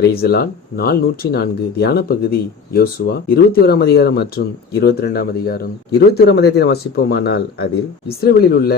Praise the Lord. நாள் 104 தியான பகுதி யோசுவா 21 அதிகாரம் மற்றும் 22 அதிகாரம். 21 அதிகாரத்தை வாசிப்போமானால் அதில் இஸ்ரவேலில் உள்ள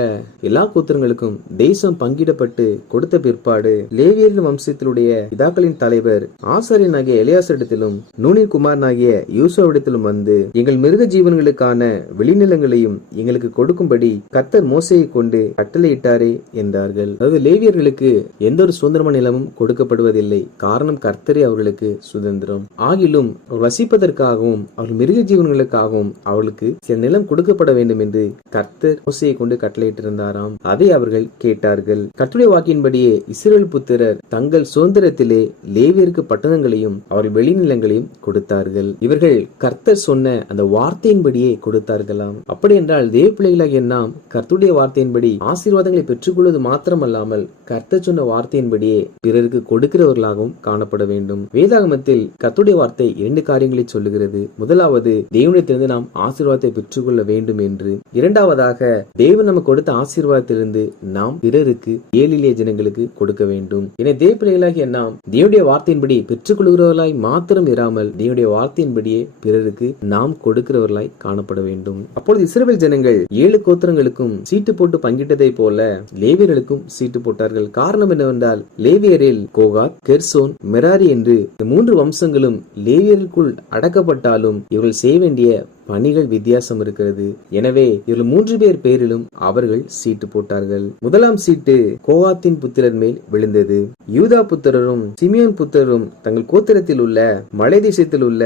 எல்லா கோத்திரங்களுக்கும் தேசம் பங்கிடப்பட்டு கொடுத்த பிற்பாடு லேவியரின் வம்சத்திலுடைய பிதாக்களின் தலைவர் ஆசாரியனாகிய எலியாசரிடத்திலும் நூனின் குமாரனாகிய யூசுவாவிடத்திலும் வந்து எங்கள் மிருக ஜீவன்களுக்கான வெளிநிலங்களையும் எங்களுக்கு கொடுக்கும்படி கர்த்தர் மோசேயை கொண்டு கட்டளையிட்டாரே என்றார்கள். அதாவது லேவியர்களுக்கு எந்த ஒரு சுதந்திரமான நிலமும் கொடுக்கப்படுவதில்லை. காரணம் கர்த்தரே அவர்களுக்கு சுதந்திரம். ஆகிலும் வசிப்பதற்காகவும் அவர்கள் மிருக ஜீவன்களுக்காகவும் அவர்களுக்கு சில நிலம் கொடுக்கப்பட வேண்டும் என்று கர்த்தர் மோசேயை கொண்டு கட்டளையிட்டிருந்தாராம். அதை அவர்கள் கேட்டார்கள். கர்த்தருடைய வாக்கின்படியே இஸ்ரவேல் புத்திரர் தங்கள் சுதந்திரத்திலே லேவியருக்கு பட்டணங்களையும் அவர்கள் வெளிநிலங்களையும் கொடுத்தார்கள். இவர்கள் கர்த்தர் சொன்ன அந்த வார்த்தையின்படியே கொடுத்தார்களாம். அப்படி என்றால் தேவ பிள்ளைகளாகிய நாம் கர்த்தருடைய வார்த்தையின்படி ஆசீர்வாதங்களை பெற்றுக்கொள்வது மாத்திரமல்லாமல் கர்த்தர் சொன்ன வார்த்தையின்படியே பிறருக்கு கொடுக்கிறவர்களாகவும் காணப்பட வேண்டும். வேதாகமத்தில் கர்த்தருடைய வார்த்தை 2 காரியங்களை சொல்லுகிறது. முதலாவது, தேவனிடத்திலிருந்து நாம் ஆசீர்வாதத்தை பெற்றுக்கொள்ள வேண்டும் என்று. இரண்டாவதாக, தேவன் நமக்கு கொடுத்த ஆசீர்வாதத்திலிருந்து நாம் பிறருக்கு ஏழிலே ஜனங்களுக்கு கொடுக்க வேண்டும். என தேவ பிள்ளைகளாகிய நாம் தேவனுடைய வார்த்தையின்படி பெற்றுக்கொள்கிறவர்களாய் மாத்திரம் இராமல் தேவனுடைய வார்த்தையின்படியே பிறருக்கு நாம் கொடுக்கிறவர்களாய் காணப்பட வேண்டும். அப்பொழுது இஸ்ரவேல் ஜனங்கள் 7 கோத்திரங்களுக்கும் சீட்டு போட்டு பங்கிட்டதை போல லேவியர்களுக்கும் சீட்டு போட்டார்கள். காரணம் என்னவென்றால் லேவியரில் கோகாத், கெர்சோன், மெராரி என்று 3 வம்சங்களும் லேவியருக்குள் அடக்கப்பட்டாலும் இவர்கள் செய்ய வேண்டிய பணிகள் வித்தியாசம் இருக்கிறது. எனவே இவர்கள் 3 பேர் பேரிலும் அவர்கள் சீட்டு போட்டார்கள். முதலாம் சீட்டு கோகாத்தின் புத்திரர் மேல் விழுந்தது. யூதா புத்திரரும் சிமியோன் புத்திரரும் தங்கள் கோத்திரத்தில் உள்ள மலை தேசத்தில் உள்ள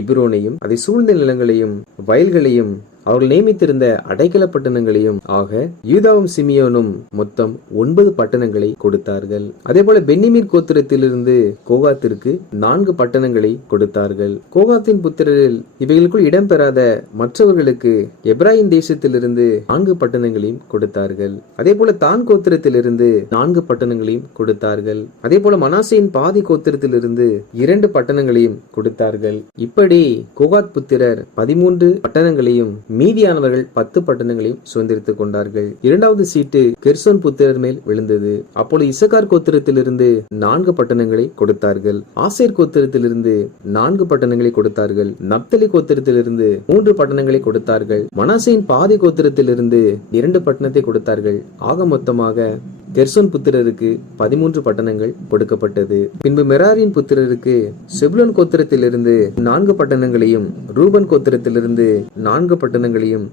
எபிரோனையும் அதை சூழ்ந்த நிலங்களையும் வயல்களையும் அவர்கள் நியமித்திருந்த அடைக்கல பட்டணங்களையும் ஆக யூதாவும் சிமியோனும் மொத்தம் 9 பட்டணங்களை கொடுத்தார்கள். அதே போல பென்னிமீன் கோத்திரத்திலிருந்து கோகாத்திற்கு 4 பட்டணங்களை கொடுத்தார்கள். கோகாத்தின் புத்திரரில் இவைகளுக்குள் இடம்பெறாத மற்றவர்களுக்கு எப்ராயிம் தேசத்திலிருந்து 4 பட்டணங்களையும் கொடுத்தார்கள். அதே போல தான் கோத்திரத்திலிருந்து 4 பட்டணங்களையும் கொடுத்தார்கள். அதே போல மனாசேயின் பாதி கோத்திரத்திலிருந்து 2 பட்டணங்களையும் கொடுத்தார்கள். இப்படி கோகாத் புத்திரர் 13 பட்டணங்களையும் மீதியானவர்கள் 10 பட்டணங்களையும் சுதந்திரித்துக் கொண்டார்கள். இரண்டாவது சீட்டு கெர்சோன் புத்திரர் மேல் விழுந்தது. அப்பொழுது இசக்கார் கோத்திரத்திலிருந்து 4 பட்டணங்களை கொடுத்தார்கள். ஆசேர் கோத்திரத்திலிருந்து 4 பட்டணங்களை கொடுத்தார்கள். நப்தலி கோத்திரத்திலிருந்து 3 பட்டணங்களை கொடுத்தார்கள். மனாசேயின் பாதி கோத்திரத்திலிருந்து 2 பட்டணத்தை கொடுத்தார்கள். ஆக மொத்தமாக கெர்சோன் புத்திரருக்கு 13 பட்டணங்கள் கொடுக்கப்பட்டது. பின்பு மெராரியின் புத்திரருக்கு செபுலோன் கோத்திரத்திலிருந்து 4 பட்டணங்களையும் ரூபன் கோத்திரத்திலிருந்து 4 பட்டணங்களையும்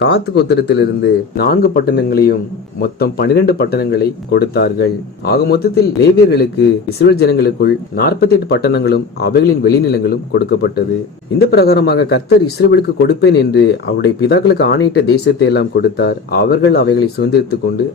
காத் கோத்திரத்திலிருந்து 4 பட்டணங்களையும் மொத்தம் 12 பட்டணங்களை கொடுத்தார்கள். ஆக மொத்தத்தில் லேவியர்களுக்கு இஸ்ரவேல் ஜனங்களுக்குள் 48 பட்டணங்களும் அவைகளின் வெளிநிலங்களும் கொடுக்கப்பட்டது. இந்த பிரகாரமாக கர்த்தர் இஸ்ரவேலுக்கு கொடுப்பேன் என்று அவருடைய பிதாக்களுக்கு ஆணையிட்ட தேசத்தை எல்லாம் கொடுத்தார். அவர்கள் அவைகளை சுதந்திரித்துக் கொண்டு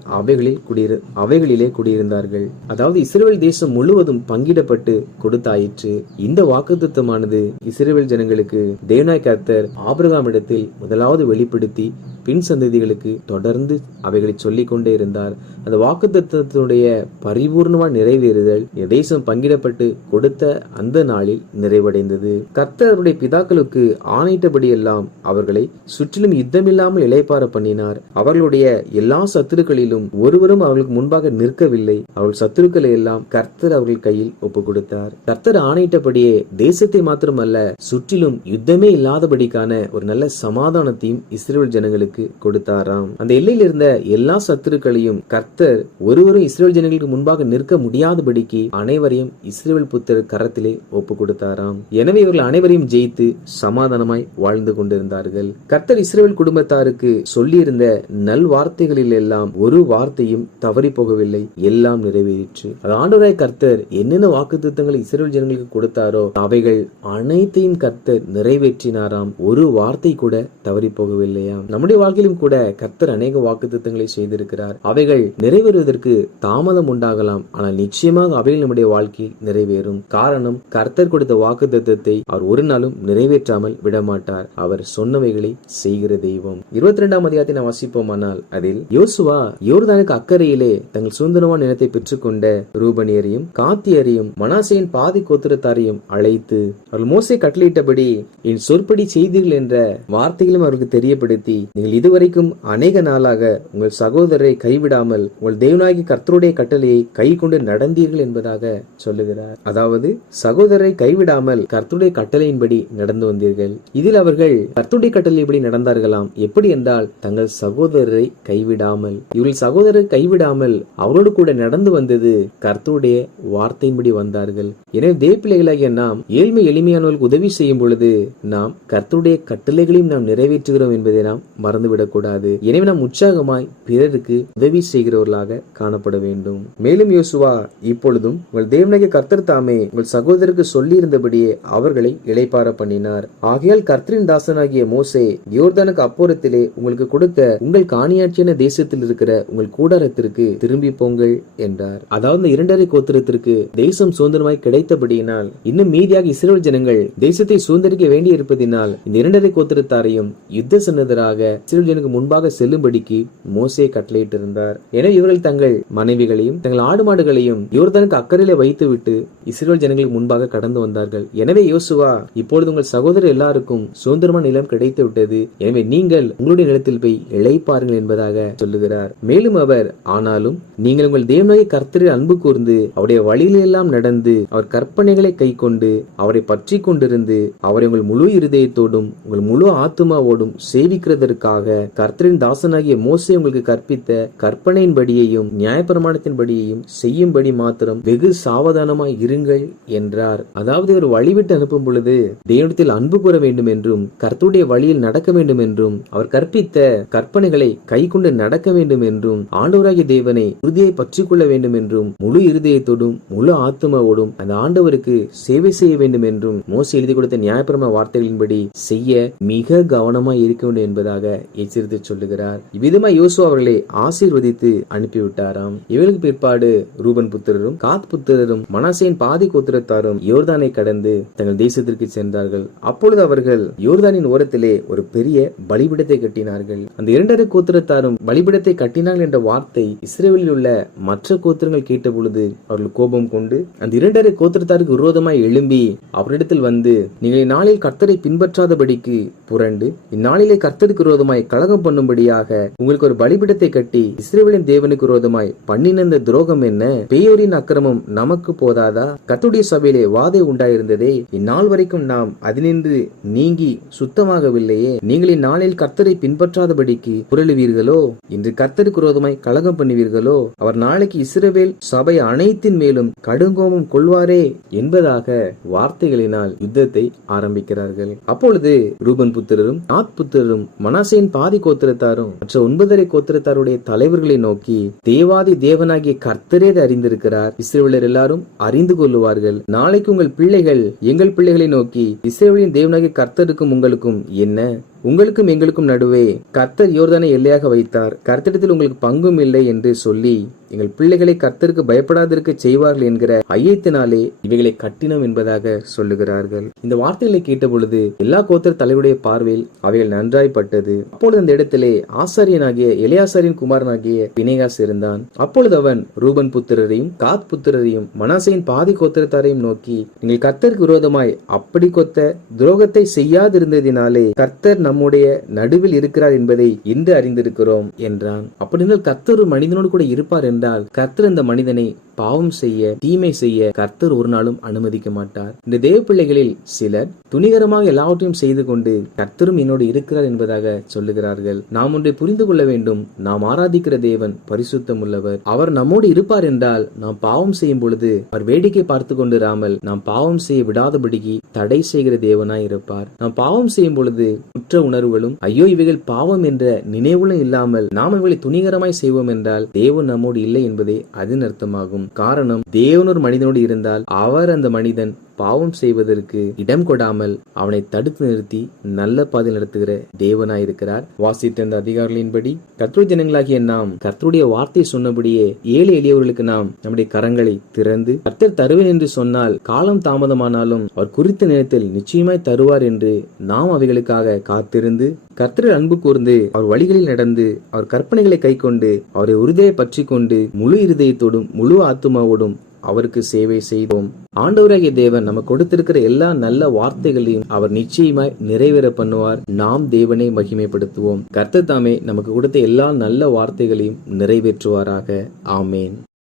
அவைகளிலே குடியிருந்தார்கள். அதாவது இஸ்ரவேல் தேசம் முழுவதும் பங்கிடப்பட்டு கொடுத்தாயிற்று. இந்த வாக்குத்தத்தமானது இஸ்ரவேல் ஜனங்களுக்கு தேவனாய் கர்த்தர் ஆபிரகாமிடத்தில் முதலாவது வெளிப்படுத்தி பின் சந்ததிகளுக்கு தொடர்ந்து அவைகளை சொல்லிக் கொண்டே இருந்தார். அந்த வாக்குத்தத்தத்தினுடைய பரிபூர்ணமான நிறைவேறுதல் தேசம் பங்கிடப்பட்டு கொடுத்த அந்த நாளில் நிறைவடைந்தது. கர்த்தருடைய பிதாக்களுக்கு ஆணையிட்டபடி எல்லாம் அவர்களை சுற்றிலும் யுத்தமில்லாமல் இளைப்பாற பண்ணினார். அவர்களுடைய எல்லா சத்துருக்களிலும் ஒருவரும் அவர்களுக்கு முன்பாக நிற்கவில்லை. அவர்கள் சத்துருக்களை எல்லாம் கர்த்தர் அவர்கள் கையில் ஒப்பு கொடுத்தார். கர்த்தர் ஆணையிட்டபடியே தேசத்தை மாத்திரமல்ல சுற்றிலும் யுத்தமே இல்லாதபடிக்கான ஒரு நல்ல சமாதானத்தையும் இஸ்ரவேல் ஜனங்களுக்கு கொடுத்தாராம். அந்த எல்லையில் இருந்த எல்லா சத்துருக்களையும் கர்த்தர் ஒருவரும் இஸ்ரவேல் ஜனங்களுக்கு முன்பாக நிற்க முடியாதபடிக்கு அனைவரையும் இஸ்ரவேல் புத்திரர் கரத்திலே ஒப்பு கொடுத்தாராம். எனவே இவர்கள் அனைவரையும் ஜெயித்து சமாதானமாய் வாழ்ந்து கொண்டிருந்தார்கள். கர்த்தர் இஸ்ரவேல் குடும்பத்தாருக்கு சொல்லியிருந்த நல் வார்த்தைகளில் எல்லாம் ஒரு வார்த்தையும் தவறி போகவில்லை. எல்லாம் நிறைவேறிற்று. அது ஆண்டவராய் கர்த்தர் என்னென்ன வாக்குத்தத்தங்களை இஸ்ரவேல் ஜனங்களுக்கு கொடுத்தாரோ அவைகள் அனைத்தையும் கர்த்தர் நிறைவேற்றினாராம். ஒரு வார்த்தை கூட தவறி போகவில்லையாம். நம்முடைய வாழ்க்கையிலும் கூட கர்த்தர் அநேக வாக்குத்தத்தங்களை செய்திருக்கிறார். அவைகள் நிறைவேறுவதற்கு தாமதம் உண்டாகலாம். ஆனால் நிச்சயமாக அவைகள் நம்முடைய வாழ்க்கையில் நிறைவேறும். காரணம், கர்த்தர் கொடுத்த வாக்குத்தத்தத்தை அவர் ஒரு நாளும் நிறைவேற்றாமல் விடமாட்டார். அவர் சொன்னவைகளை செய்கிற தெய்வம். 22 அதிகாரத்தை நாம் வாசிப்போமானால் அதில் யோசுவா யோர்தானுக்கு அக்கறையிலே தங்கள் சுதந்திரமான நிலத்தை பெற்றுக்கொண்ட ரூபனியரையும் காத்தியரையும் மனாசேயின் பாதி கோத்திரத்தாரையும் அழைத்து அவர்கள் மோசே கட்டளையிட்டபடி என் சொற்படி செய்தீர்கள் என்ற வார்த்தைகளும் அவருக்கு தெரியப்படுத்தி நீங்கள் நீங்கள் இதுவரைக்கும் அநேக நாளாக உங்கள் சகோதரரை கைவிடாமல் உங்கள் தேவனாகிய கர்த்தருடைய கட்டளையை கை கொண்டு நடந்தீர்கள் என்பதாக சொல்லுகிறார். அதாவது சகோதரரை கைவிடாமல் கர்த்தருடைய கட்டளையின்படி நடந்து வந்தீர்கள். இதில் அவர்கள் கர்த்தருடைய கட்டளையின்படி நடந்தார்களாம். எப்படி என்றால் தங்கள் சகோதரரை கைவிடாமல். இவர்கள் சகோதரரை கைவிடாமல் அவரோடு கூட நடந்து வந்தது கர்த்தருடைய வார்த்தையின்படி வந்தார்கள். எனவே தேவ பிள்ளைகளாகிய நாம் எளிமையானவர்களுக்கு உதவி செய்யும் பொழுது நாம் கர்த்தருடைய கட்டளைகளையும் நாம் நிறைவேற்றுகிறோம் என்பதை நாம் மறந்துவிடக் கூடாது. எனவே நாம் உற்சாகமாய் பிறருக்கு உதவி செய்கிறவர்களாக காணப்பட வேண்டும். மேலும் யோசுவா இப்பொழுதும் உங்கள் தேவனாகிய கர்த்தர் தாமே உங்கள் சகோதரருக்கு சொல்லி இருந்தபடியே அவர்களை இளைப்பாற பண்ணினார். ஆகையால் கர்த்தரின் தாசனாகிய மோசே யோர்தானுக்கு அப்புறத்திலே உங்களுக்கு கொடுத்த உங்கள் காணியாட்சியான தேசத்தில் இருக்கிற உங்கள் கூடாரத்திற்கு திரும்பி போங்கள் என்றார். அதாவது 2.5 கோத்திரத்திற்கு தேசம் சுதந்திரமாய் கிடைத்தபடியினால் இன்னும் மீதியாக இஸ்ரவேல் ஜனங்கள் தேசத்தை சுதந்திரிக்க வேண்டி இருப்பதினால் இந்த 2.5 கோத்திரத்தாரையும் யுத்த சன்னதராக இஸ்ரவேல் ஜனங்களுக்கு முன்பாக செல்லும்படிக்கு மோசே கட்டளையிட்டிருந்தார். எனவே இவர்கள் தங்கள் மனைவிகளையும் தங்கள் ஆடு மாடுகளையும் யோர்தானுக்கு அக்கறையிலே வைத்துவிட்டு இஸ்ரவேல் ஜனங்களுக்கு முன்பாக கடந்து வந்தார்கள். எனவே யோசுவா இப்பொழுது உங்கள் சகோதரர் எல்லாருக்கும் சுதந்திரமான நிலம் கிடைத்து விட்டது. எனவே நீங்கள் உங்களுடைய நிலத்தில் போய் இளைப்பாருங்கள் என்பதாக சொல்லுகிறார். மேலும் அவர், ஆனாலும் நீங்கள் உங்கள் தேவனாகிய கர்த்தரில் அன்பு கூர்ந்து அவருடைய வழியிலெல்லாம் நடந்து அவர் கற்பனைகளை கை கொண்டு அவரை பற்றி கொண்டிருந்து அவரை உங்கள் முழு இருதயத்தோடும் உங்கள் முழு ஆத்துமாவோடும் சேவிக்கிறதற்காக கர்த்தரின் தாசனாகிய மோசே உங்களுக்கு கற்பித்த கற்பனையின்படியையும் நியாயப்பிரமாணத்தின்படியையும் செய்யும்படி மாத்திரம் வெகு சாவதானமாய் இருங்கள் என்றார். அதாவது ஒரு வழிவிட்டு அனுப்பும் பொழுது தேவனிடத்தில் அன்பு கூற வேண்டும் என்றும் கர்த்தருடைய வழியில் நடக்க வேண்டும் என்றும் அவர் கற்பித்த கற்பனைகளை கை கொண்டு நடக்க வேண்டும் என்றும் ஆண்டவராகிய தேவனை உறுதியை பற்றி கொள்ள வேண்டும் என்றும் முழு இருதயத்தோடும் முழு ஆத்மாவோடும் அந்த ஆண்டவருக்கு சேவை செய்ய வேண்டும் என்றும் மோசே எழுதி கொடுத்த நியாயப்பிரமாண வார்த்தைகளின்படி செய்ய மிக கவனமாய் இருக்க வேண்டும் என்பதாக எச்சரித்து சொல்லுகிறார். இவ்விதமாய் யோசுவா அவர்களை ஆசீர்வதித்து அனுப்பிவிட்டாராம். இவர்களுக்கு பிற்பாடு ரூபன் புத்திரரும் காத் புத்திரரும் மனாசேயின் பாதி கோத்திரத்தாரும் யோர்தானை கடந்து தங்கள் தேசத்திற்கு சென்றார்கள். அப்பொழுது அவர்கள் யோர்தானின் ஓரத்திலே ஒரு பெரிய பலிபீடத்தை கட்டினார்கள். அந்த 2.5 கோத்திரத்தாரும் பலிபீடத்தை கட்டினார்கள் என்ற வார்த்தை இஸ்ரவேலில் உள்ள மற்ற கோத்திரங்கள் கேட்ட பொழுது அவர்கள் கோபம் கொண்டு அந்த 2.5 கோத்திரத்தாருக்கு விரோதமாய் எழும்பி அவரிடத்தில் வந்து, நீங்கள் இந்நாளில் கர்த்தரை பின்பற்றாதபடிக்கு புரண்டு இந்நாளிலே கர்த்தருக்கு விரோதமாய் கலகம் பண்ணும்படியாக உங்களுக்கு ஒரு பலிபீடத்தை கட்டி இஸ்ரவேலின் தேவனுக்கு விரோதமாய் பண்ணின இந்த துரோகம் என்ன? பேயோரின் அக்கிரமம் நமக்கு போதாதா? கர்த்தருடைய சபையிலே வாதை உண்டாயிருந்ததே, இந்நாள் வரைக்கும் நாம் அதினின்று நீங்கி சுத்தமாகவில்லையே. நீங்கள் இந்நாளில் கர்த்தரை பின்பற்றாதபடிக்கு புரளுவீர்களோ? இன்று கர்த்தருக்கு விரோதமாய் கலகம் பண்ணுவீர்களோ? அவர் நாளைக்கு இஸ்ரவேல் சபை அனைத்தின் மேலும் கடுங்கோபம் கொள்வாரே என்பதாக வார்த்தைகளினால் யுத்தத்தை ஆரம்பிக்கிறார்கள். அப்பொழுது ரூபன் புத்திரரும் காத் புத்திரரும் மனாசேயின் பாதி கோத்திரத்தாரும் மற்ற 9.5 கோத்திரத்தாருடைய தலைவர்களை நோக்கி, தேவாதி தேவனாகிய கர்த்தரே அறிந்திருக்கிறார், இஸ்ரவேலர் எல்லாரும் அறிந்து கொள்ளுவார்கள். நாளைக்கு உங்கள் பிள்ளைகள் எங்கள் பிள்ளைகளை நோக்கி, இஸ்ரவேலின் தேவனாகிய கர்த்தருக்கும் உங்களுக்கும் என்ன? உங்களுக்கும் எங்களுக்கும் நடுவே கர்த்தர் யோர்தானை எல்லையாக வைத்தார், கர்த்தரிடத்தில் உங்களுக்கு பங்கும் இல்லை என்று சொல்லி எங்கள் பிள்ளைகளை கர்த்தருக்கு பயப்படாதிருக்க செய்வார்கள் என்கிற ஐயத்தினாலே இவைகளை கட்டினோம் என்பதாக சொல்லுகிறார்கள். இந்த வார்த்தைகளை கேட்ட பொழுது எல்லா கோத்திர தலைவருடைய பார்வையில் அவைகள் நன்றாய்ப்பட்டது. அப்பொழுது அந்த இடத்திலே ஆசாரியனாகிய எலியாசாரின் குமாரனாகிய பினேகாஸ் இருந்தான். அப்பொழுது அவன் ரூபன் புத்திரரையும் காத் புத்திரரையும் மனாசேயின் பாதி கோத்திரத்தாரையும் நோக்கி, நீங்கள் கர்த்தருக்கு விரோதமாய் அப்படி கொத்த துரோகத்தை செய்யாதிருந்ததினாலே கர்த்தர் நம்முடைய நடுவில் இருக்கிறார் என்பதை இன்று அறிந்திருக்கிறோம் என்றான். அப்படினால் கர்த்தர் ஒரு மனிதனோடு கூட இருப்பார் என்றால் கர்த்தர் அந்த மனிதனை பாவம் செய்ய தீமை செய்ய கர்த்தர் ஒரு நாளும் அனுமதிக்க மாட்டார். இந்த தேவ பிள்ளைகளில் சிலர் துணிகரமாக எல்லாவற்றையும் செய்து கொண்டு கர்த்தரும் என்னோடு இருக்கிறார் என்பதாக சொல்லுகிறார்கள். நாம் ஒன்றை புரிந்து கொள்ள வேண்டும். நாம் ஆராதிக்கிற தேவன் பரிசுத்தம் உள்ளவர். அவர் நம்மோடு இருப்பார் என்றால் நாம் பாவம் செய்யும் பொழுது அவர் வேடிக்கை பார்த்து கொண்டிராமல் நாம் பாவம் செய்ய விடாதபடிக்கு தடை செய்கிற தேவனாய் இருப்பார். நாம் பாவம் செய்யும் பொழுது குற்ற உணர்வுகளும் ஐயோ இவைகள் பாவம் என்ற நினைவுகளும் இல்லாமல் நாம் இவைகளை துணிகரமாய் செய்வோம் என்றால் தேவன் நம்மோடு இல்லை என்பதே அதன் அர்த்தமாகும். காரணம், தேவன் ஒரு மனிதனோடு இருந்தால் அவர் அந்த மனிதன் பாவம் செய்வதற்கு இடம் கொடாமல் அவனை தடுத்து நிறுத்தி நல்ல பாதை நடத்துகிற தேவனாயிருக்கிறார். வாசித்த அந்த அதிகாரிகளின்படி கர்த்தருடைய ஜனங்களாகிய நாம் கர்த்தருடைய வார்த்தை சொன்னபடியே ஏழை எளியவர்களுக்கு நாம் நம்முடைய கரங்களை திறந்து கர்த்தர் தருவேன் என்று சொன்னால் காலம் தாமதமானாலும் அவர் குறித்த நேரத்தில் நிச்சயமாய் தருவார் என்று நாம் அவைகளுக்காக காத்திருந்து கர்த்தரில் அன்பு கூர்ந்து அவர் வழிகளில் நடந்து அவர் கற்பனைகளை கை கொண்டு அவரை உறுதியை பற்றி கொண்டு முழு இருதயத்தோடும் முழு ஆத்துமாவோடும் அவருக்கு சேவை செய்தோம். ஆண்டவராகிய தேவன் நமக்கு கொடுத்திருக்கிற எல்லா நல்ல வார்த்தைகளையும் அவர் நிச்சயமாய் நிறைவேற பண்ணுவார். நாம் தேவனை மகிமைப்படுத்துவோம். கர்த்தர் தாமே நமக்கு கொடுத்த எல்லா நல்ல வார்த்தைகளையும் நிறைவேற்றுவாராக. ஆமேன்.